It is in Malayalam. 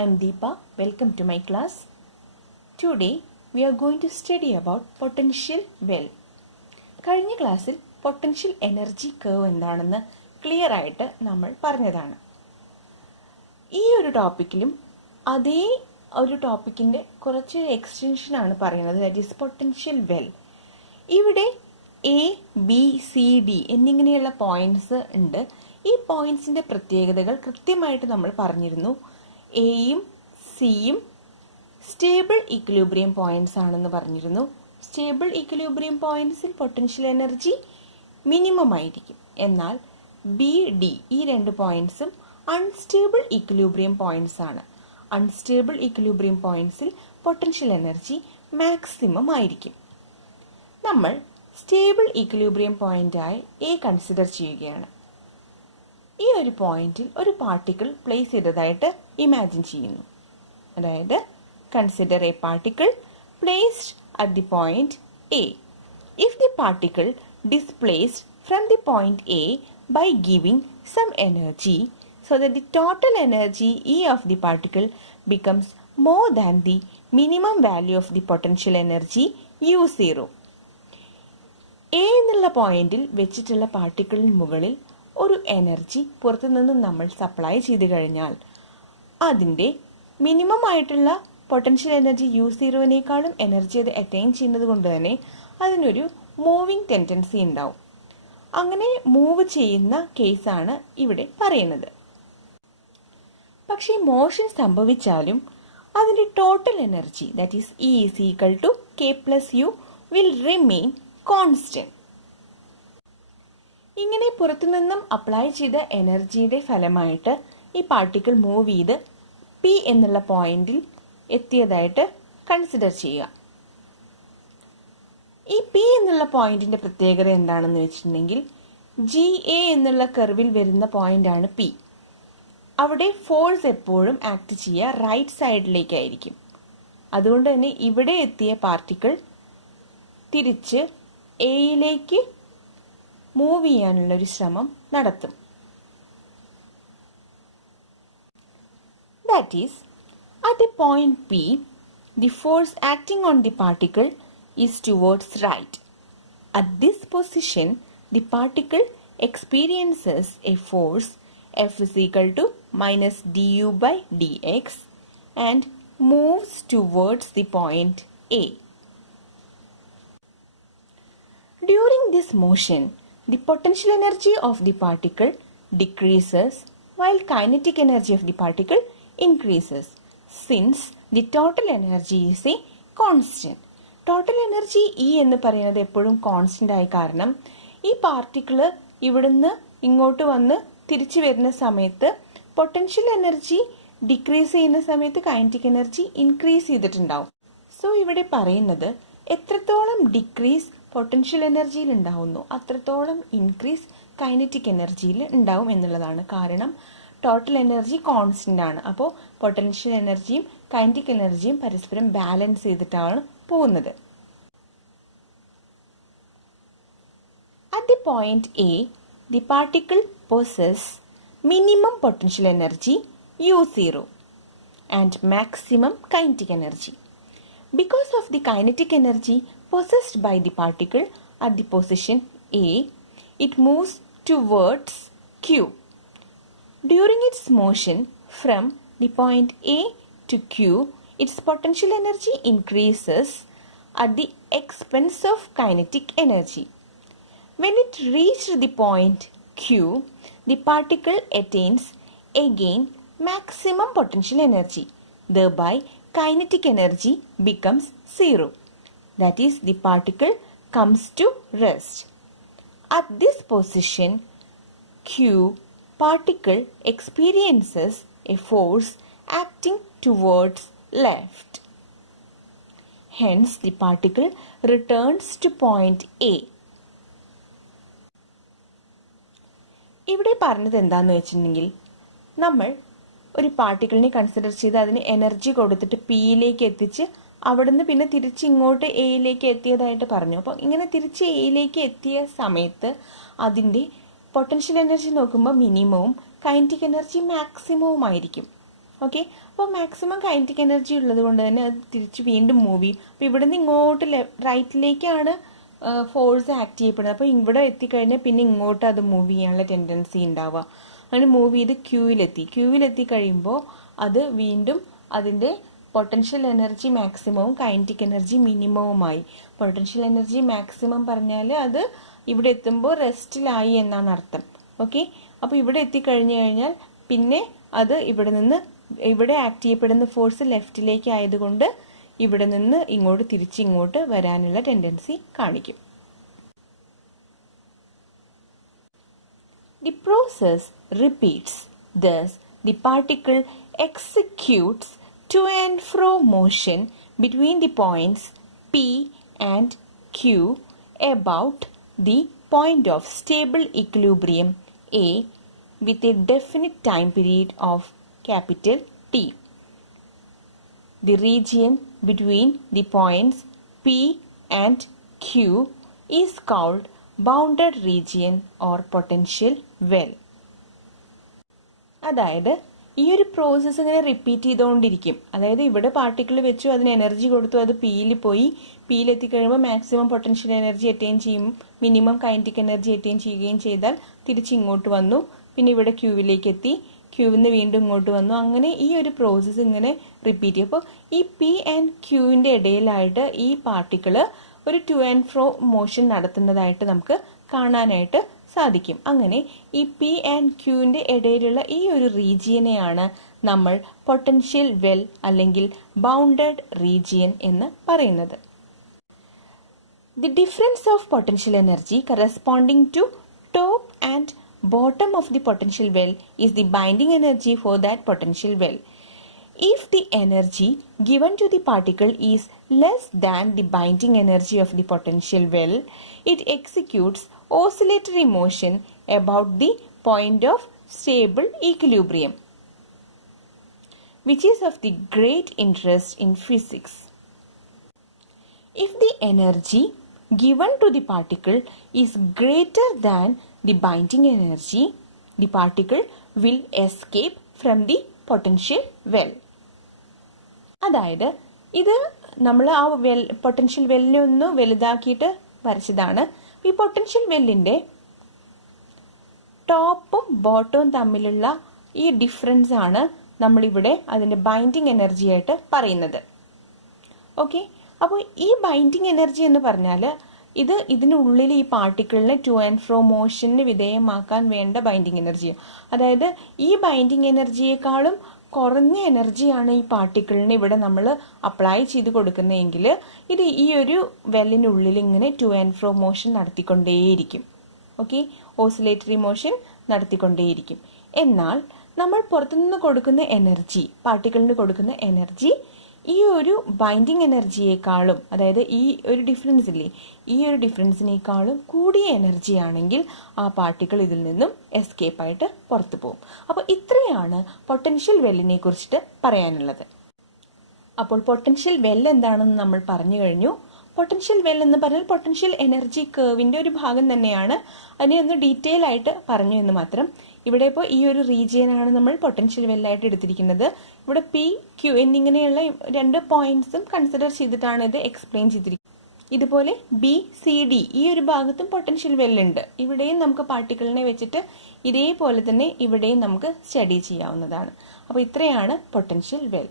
I am Deepa. Welcome to my class. Today we are going to study about potential well. കഴിഞ്ഞ ക്ലാസ്സിൽ പൊട്ടൻഷ്യൽ എനർജി കർവ് എന്താണെന്ന് ക്ലിയർ ആയിട്ട് നമ്മൾ പറഞ്ഞതാണ്. ഈ ഒരു ടോപ്പിക്കിലും അതേ ഒരു ടോപ്പിക്കിൻ്റെ കുറച്ച് എക്സ്റ്റൻഷനാണ് പറയുന്നത്, ദാറ്റ് ഈസ് പൊട്ടൻഷ്യൽ വെൽ. ഇവിടെ എ ബി സി ഡി എന്നിങ്ങനെയുള്ള പോയിന്റ്സ് ഉണ്ട്. ഈ പോയിന്റ്സിൻ്റെ പ്രത്യേകതകൾ കൃത്യമായിട്ട് നമ്മൾ പറഞ്ഞിരുന്നു. എയും സിയും സ്റ്റേബിൾ ഈക്വിലിബ്രിയം പോയിന്റ്സ് ആണെന്ന് പറഞ്ഞിരുന്നു. സ്റ്റേബിൾ ഈക്വിലിബ്രിയം പോയിന്റ്സിൽ പൊട്ടൻഷ്യൽ എനർജി മിനിമം ആയിരിക്കും. എന്നാൽ ബി ഡി ഈ രണ്ട് പോയിന്റ്സും അൺസ്റ്റേബിൾ ഈക്വിലിബ്രിയം പോയിന്റ്സ് ആണ്. അൺസ്റ്റേബിൾ ഈക്വിലിബ്രിയം പോയിന്റ്സിൽ പൊട്ടൻഷ്യൽ എനർജി മാക്സിമം ആയിരിക്കും. നമ്മൾ സ്റ്റേബിൾ ഈക്വിലിബ്രിയം പോയിന്റായി എ കൺസിഡർ ചെയ്യുകയാണ്. ഈ ഒരു പോയിന്റിൽ ഒരു പാർട്ടിക്കിൾ പ്ലേസ് ചെയ്തതായിട്ട് ഇമാജിൻ ചെയ്യുന്നു. അതായത് consider A particle placed at the point A. If the particle displaced from the point A by giving some energy, so that the total energy E of the particle becomes more than the minimum value of the potential energy U0. A എന്നുള്ള പോയിന്റിൽ വെച്ചിട്ടുള്ള പാർട്ടിക്കിളിന് മുകളിൽ ഒരു എനർജി പുറത്തു നിന്നും നമ്മൾ സപ്ലൈ ചെയ്ത് കഴിഞ്ഞാൽ അതിൻ്റെ മിനിമം ആയിട്ടുള്ള പൊട്ടൻഷ്യൽ എനർജി U0നേക്കാളും എനർജി അത് അറ്റൈൻ ചെയ്യുന്നത് കൊണ്ട് തന്നെ അതിനൊരു മൂവിങ് ടെൻഡൻസി ഉണ്ടാവും. അങ്ങനെ മൂവ് ചെയ്യുന്ന കേസാണ് ഇവിടെ പറയുന്നത്. പക്ഷേ മോഷൻ സംഭവിച്ചാലും അതിൻ്റെ total energy that is E is equal to K+U will remain constant. ഇങ്ങനെ പുറത്തുനിന്നും അപ്ലൈ ചെയ്ത എനർജിയുടെ ഫലമായിട്ട് ഈ പാർട്ടിക്കിൾ മൂവ് ചെയ്ത് P എന്നുള്ള പോയിന്റിൽ എത്തിയതായിട്ട് കൺസിഡർ ചെയ്യുക. ഈ P എന്നുള്ള പോയിന്റിന്റെ പ്രത്യേകത എന്താണെന്ന് വെച്ചിട്ടുണ്ടെങ്കിൽ GA എന്നുള്ള കർവിൽ വരുന്ന പോയിന്റാണ് P. അവിടെ ഫോഴ്സ് എപ്പോഴും ആക്ട് ചെയ്യുക റൈറ്റ് സൈഡിലേക്കായിരിക്കും. അതുകൊണ്ട് തന്നെ ഇവിടെ എത്തിയ പാർട്ടിക്കിൾ തിരിച്ച് എയിലേക്ക് മൂവ് ചെയ്യാനുള്ള ഒരു ശ്രമം നടത്തും. That is, at the point P, the force acting on the particle is towards right. At this position, the particle experiences a force F is equal to minus du by dx and moves towards the point A. During this motion, the potential energy of the particle decreases while kinetic energy of the particle increases, since the total energy is a constant. Total energy E എന്ന് പറയുന്നത് എപ്പോഴും കോൺസ്റ്റന്റ് ആയി, കാരണം ഈ പാർട്ടിക്കിള് ഇവിടുന്ന് ഇങ്ങോട്ട് വന്ന് തിരിച്ചു വരുന്ന സമയത്ത് പൊട്ടൻഷ്യൽ എനർജി ഡിക്രീസ് ചെയ്യുന്ന സമയത്ത് കൈനറ്റിക് എനർജി ഇൻക്രീസ് ചെയ്തിട്ടുണ്ടാവും. സോ ഇവിടെ പറയുന്നത് എത്രത്തോളം ഡിക്രീസ് പൊട്ടൻഷ്യൽ എനർജിയിൽ ഉണ്ടാവുന്നു അത്രത്തോളം ഇൻക്രീസ് കൈനറ്റിക് എനർജിയിൽ ഉണ്ടാവും എന്നുള്ളതാണ്. കാരണം ടോട്ടൽ എനർജി കോൺസ്റ്റന്റ് ആണ്. അപ്പോൾ പൊട്ടൻഷ്യൽ എനർജിയും കൈനറ്റിക് എനർജിയും പരസ്പരം ബാലൻസ് ചെയ്തിട്ടാണ് പോകുന്നത്. At the point A, the particle possesses minimum potential energy U0 and maximum kinetic energy. Because of the kinetic energy possessed by the particle at the position A, it moves towards Q. During its motion from the point A to Q, its potential energy increases at the expense of kinetic energy. When it reached the point Q, the particle attains again maximum potential energy. Thereby, kinetic energy becomes zero. That is, the particle comes to rest. At this position, Q, particle experiences a force acting towards left. Hence, the particle returns to point A. ഇവിടെ പറഞ്ഞത് എന്താണെന്ന് വെച്ചിട്ടുണ്ടെങ്കിൽ നമ്മൾ ഒരു പാർട്ടിക്കിളിനെ കൺസിഡർ ചെയ്ത് അതിന് എനർജി കൊടുത്തിട്ട് പിയിലേക്ക് എത്തിച്ച് അവിടുന്ന് പിന്നെ തിരിച്ച് ഇങ്ങോട്ട് എയിലേക്ക് എത്തിയതായിട്ട് പറഞ്ഞു. അപ്പോൾ ഇങ്ങനെ തിരിച്ച് എയിലേക്ക് എത്തിയ സമയത്ത് അതിൻ്റെ പൊട്ടൻഷ്യൽ എനർജി നോക്കുമ്പോൾ മിനിമവും കൈനറ്റിക് എനർജി മാക്സിമവും ആയിരിക്കും. ഓക്കെ, അപ്പോൾ മാക്സിമം കൈനറ്റിക് എനർജി ഉള്ളത് കൊണ്ട് തന്നെ അത് തിരിച്ച് വീണ്ടും മൂവ് ചെയ്യും. അപ്പോൾ ഇവിടെ നിന്ന് ഇങ്ങോട്ട് റൈറ്റിലേക്കാണ് ഫോഴ്സ് ആക്ട് ചെയ്യപ്പെടുന്നത്. അപ്പോൾ ഇവിടെ എത്തിക്കഴിഞ്ഞാൽ പിന്നെ ഇങ്ങോട്ട് അത് മൂവ് ചെയ്യാനുള്ള ടെൻഡൻസി ഉണ്ടാവുക. അങ്ങനെ മൂവ് ചെയ്ത് ക്യൂവിലെത്തി കഴിയുമ്പോൾ അത് വീണ്ടും അതിൻ്റെ പൊട്ടൻഷ്യൽ എനർജി മാക്സിമവും കൈനറ്റിക് എനർജി മിനിമവുമായി. പൊട്ടൻഷ്യൽ എനർജി മാക്സിമം പറഞ്ഞാൽ അത് ഇവിടെ എത്തുമ്പോൾ റെസ്റ്റിലായി എന്നാണ് അർത്ഥം. ഓക്കെ, അപ്പോൾ ഇവിടെ എത്തിക്കഴിഞ്ഞു കഴിഞ്ഞാൽ പിന്നെ അത് ഇവിടെ ആക്ട് ചെയ്യപ്പെടുന്ന ഫോഴ്സ് ലെഫ്റ്റിലേക്ക് ആയതുകൊണ്ട് ഇവിടെ നിന്ന് ഇങ്ങോട്ട് വരാനുള്ള ടെൻഡൻസി കാണിക്കും. The process repeats. Thus, the particle executes to and fro motion between the points P and Q about the point of stable equilibrium A with a definite time period of capital T. The region between the points P and Q is called bounded region or potential well. അതായത് ഈ ഒരു പ്രോസസ്സ് ഇങ്ങനെ റിപ്പീറ്റ് ചെയ്തുകൊണ്ടിരിക്കും. അതായത് ഇവിടെ പാർട്ടിക്കിൾ വെച്ചു, അതിന് എനർജി കൊടുത്തു, അത് പിയിലെത്തിക്കഴിയുമ്പോൾ മാക്സിമം പൊട്ടൻഷ്യൽ എനർജി അറ്റൈൻ ചെയ്യും, മിനിമം കൈനറ്റിക് എനർജി അറ്റൈൻ ചെയ്യുകയും ചെയ്താൽ തിരിച്ച് ഇങ്ങോട്ട് വന്നു, പിന്നെ ഇവിടെ ക്യൂവിലേക്ക് എത്തി, ക്യൂവിന്ന് വീണ്ടും ഇങ്ങോട്ട് വന്നു. അങ്ങനെ ഈ ഒരു പ്രോസസ്സ് ഇങ്ങനെ റിപ്പീറ്റ് ചെയ്യും. അപ്പോൾ ഈ പി ആൻഡ് ക്യൂവിൻ്റെ ഇടയിലായിട്ട് ഈ പാർട്ടിക്കിള് ഒരു ടു ആൻഡ് ഫ്രോ മോഷൻ നടത്തുന്നതായിട്ട് നമുക്ക് കാണാനായിട്ട് സാധിക്കും. അങ്ങനെ ഈ പി ആൻഡ് ക്യൂവിൻ്റെ ഇടയിലുള്ള ഈ ഒരു റീജിയനെയാണ് നമ്മൾ പൊട്ടൻഷ്യൽ വെൽ അല്ലെങ്കിൽ ബൗണ്ടഡ് റീജിയൻ എന്ന് പറയുന്നത്. The difference of potential energy corresponding to top and bottom of the potential well is the binding energy for that potential well. If the energy given to the particle is less than the binding energy of the potential well, it executes oscillatory motion about the point of stable equilibrium, which is of the great interest in physics. If the energy given to the particle is greater than the binding energy, the particle will escape from the potential well. അതായത് ഇത് നമ്മൾ ആ പൊട്ടൻഷ്യൽ വെല്ലിനെ ഒന്ന് വലുതാക്കിയിട്ട് വരച്ചതാണ്. ഈ പൊട്ടൻഷ്യൽ വെല്ലിൻ്റെ ടോപ്പും ബോട്ടവും തമ്മിലുള്ള ഈ ഡിഫറൻസ് ആണ് നമ്മളിവിടെ അതിൻ്റെ ബൈൻഡിങ് എനർജി ആയിട്ട് പറയുന്നത്. ഓക്കെ, അപ്പോൾ ഈ ബൈൻഡിങ് എനർജി എന്ന് പറഞ്ഞാൽ ഇതിനുള്ളിൽ ഈ പാർട്ടിക്കിളിനെ ടു ആൻഡ് ഫ്രോ മോഷന് വിധേയമാക്കാൻ വേണ്ട ബൈൻഡിങ് എനർജി. അതായത് ഈ ബൈൻഡിങ് എനർജിയേക്കാളും കുറഞ്ഞ എനർജിയാണ് ഈ പാർട്ടിക്കിളിന് ഇവിടെ നമ്മൾ അപ്ലൈ ചെയ്ത് കൊടുക്കുന്നതെങ്കിൽ ഇത് ഈ ഒരു വെല്ലിനുള്ളിൽ ഇങ്ങനെ ടു ആൻഡ് ഫ്രോ മോഷൻ നടത്തിക്കൊണ്ടേയിരിക്കും. ഓക്കെ, ഓസിലേറ്ററി മോഷൻ നടത്തിക്കൊണ്ടേയിരിക്കും. എന്നാൽ നമ്മൾ പുറത്തുനിന്ന് കൊടുക്കുന്ന എനർജി, പാർട്ടിക്കിളിന് കൊടുക്കുന്ന എനർജി ഈ ഒരു ബൈൻഡിങ് എനർജിയേക്കാളും, അതായത് ഈ ഒരു ഡിഫറൻസ് ഇല്ലേ, ഈ ഒരു ഡിഫറൻസിനേക്കാളും കൂടിയ എനർജി ആണെങ്കിൽ ആ പാർട്ടിക്കിൾ ഇതിൽ നിന്നും എസ്കേപ്പ് ആയിട്ട് പുറത്തു പോകും. അപ്പോൾ ഇത്രയാണ് പൊട്ടൻഷ്യൽ വെല്ലിനെ കുറിച്ചിട്ട് പറയാനുള്ളത്. അപ്പോൾ പൊട്ടൻഷ്യൽ വെൽ എന്താണെന്ന് നമ്മൾ പറഞ്ഞു കഴിഞ്ഞു. പൊട്ടൻഷ്യൽ വെൽ എന്ന് പറഞ്ഞാൽ പൊട്ടൻഷ്യൽ എനർജി കേർവിൻ്റെ ഒരു ഭാഗം തന്നെയാണ്. അതിനെ ഒന്ന് ഡീറ്റെയിൽ ആയിട്ട് പറഞ്ഞു എന്ന് മാത്രം. ഇവിടെ ഇപ്പോൾ ഈ ഒരു റീജിയനാണ് നമ്മൾ പൊട്ടൻഷ്യൽ വെല്ലായിട്ട് എടുത്തിരിക്കുന്നത്. ഇവിടെ പി ക്യൂ എന്നിങ്ങനെയുള്ള രണ്ട് പോയിന്റ്സും കൺസിഡർ ചെയ്തിട്ടാണ് ഇത് എക്സ്പ്ലെയിൻ ചെയ്തിരിക്കുന്നത്. ഇതുപോലെ ബി സി ഡി ഈ ഒരു ഭാഗത്തും പൊട്ടൻഷ്യൽ വെല്ലുണ്ട്. ഇവിടെയും നമുക്ക് പാർട്ടിക്കിളിനെ വെച്ചിട്ട് ഇതേപോലെ തന്നെ ഇവിടെയും നമുക്ക് സ്റ്റഡി ചെയ്യാവുന്നതാണ്. അപ്പോൾ ഇത്രയാണ് പൊട്ടൻഷ്യൽ വെൽ.